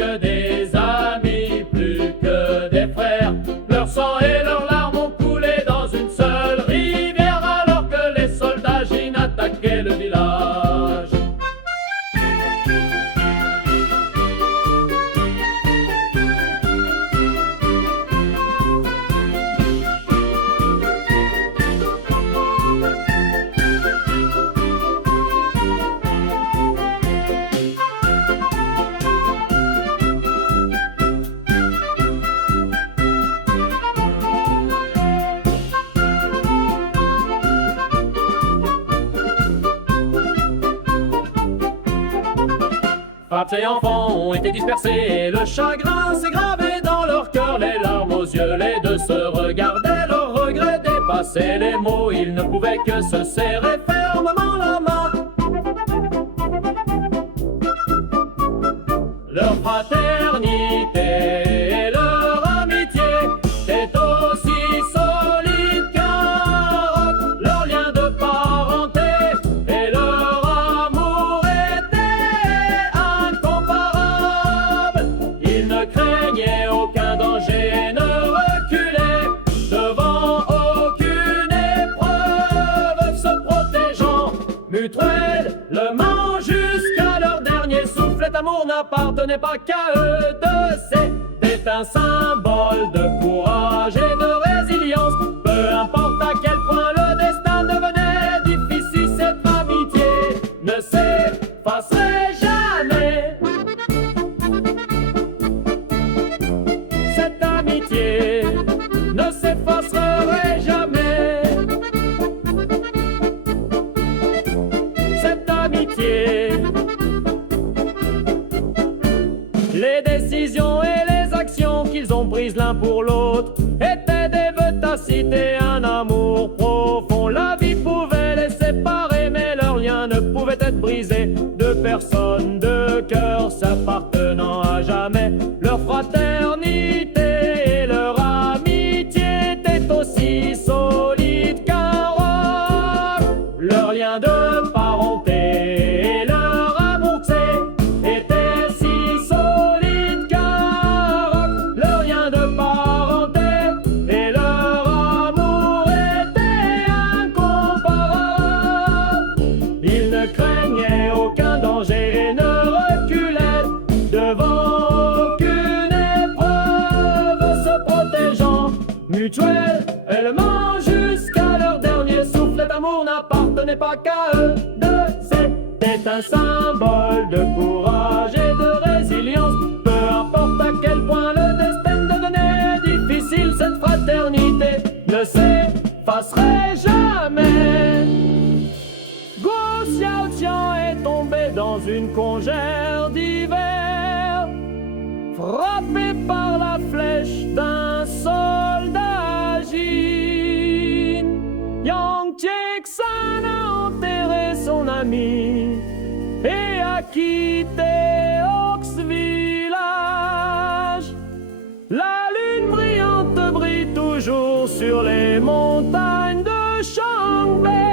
que des amis, plus que des frères. Leur sang et leurs larmes ont coulé dans une seule rivière, alors que les soldats Jin attaquaient le village. Femmes et enfants ont été dispersés, le chagrin s'est gravé dans leur cœur, les larmes aux yeux, les deux se regardaient, leur regret dépassait les mots, ils ne pouvaient que se serrer fermement la main. Leur fraternité et leur amitié étaient aussi solides qu'un roc, leur lien de parenté et leur amour étaient incomparables. Ils ne craignaient aucun danger et ne reculaient devant aucune épreuve, se protégeant mutuellement jusqu'à leur dernier souffle. Cet amour n'appartenait pas qu'à eux deux, c'était un symbole de courage et de résilience. Peu importe à quel point le destin devenait difficile, cette amitié ne s'effacerait jamais. Cette amitié ne s'effacerait jamais. Cette amitié. Les décisions et les actions qu'ils ont prises l'un pour l'autre étaient des vœux tacites et un amour profond. La vie pouvait les séparer, mais leur lien ne pouvait être brisé. Deux personnes, deux cœurs s'appartenant à jamais. Leur fraternité et leur amitié étaient aussi solides qu'un roc. Leur lien de parenté et leur amour était si solide qu'un roc. Leur lien de parenté et leur amour était incomparable. Ils ne craignaient aucun danger et ne reculaient devant aucune épreuve, se protégeant mutuellement jusqu'à leur dernier souffle. Cet amour n'appartenait pas qu'à eux deux, c'était un symbole de courage et de résilience. Peu importe à quel point le destin devenait difficile, cette fraternité ne s'effacerait jamais. Guo Xiaotian est tombé dans une congère d'hiver, frappé par la flèche d'un soldat Jin. Yang Tiex-san a enterré son ami et a quitté Ox Village. La lune brillante brille toujours sur les montagnes de Shangbei.